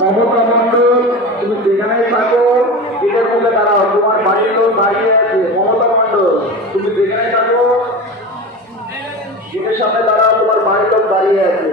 মমতা মন্ডল, তুমি যেখানেই থাকো গেটের মধ্যে দাঁড়াও, তোমার বাড়ির লোক দাঁড়িয়ে আছে। মমতা মন্ডল, তুমি যেখানেই থাকো গেটের সামনে দাঁড়াও, তোমার বাড়ির লোক দাঁড়িয়ে আছে।